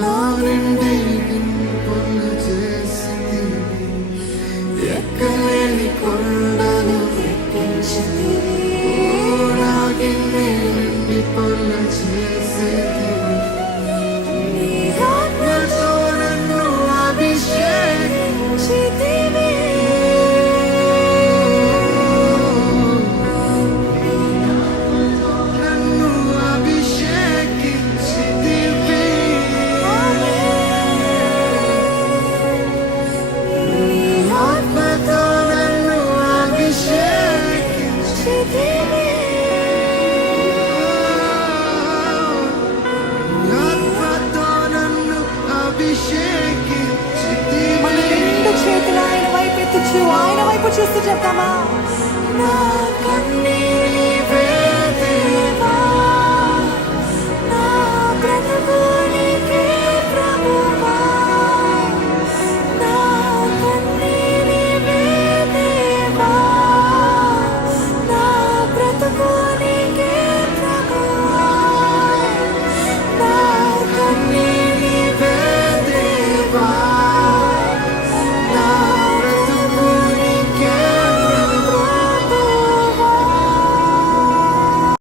నా నిండి నింపుల చేసితివి, ఎక్కలేని కొండలు ఎక్కించితివి. నా గిన్నె నిండి పొల్ల చేసితివి, నీ ఆత్మతో నన్ను అభిషేకించితివి. ఆయన వైపు చూస్తూ చెప్తామా, నా కన్నీ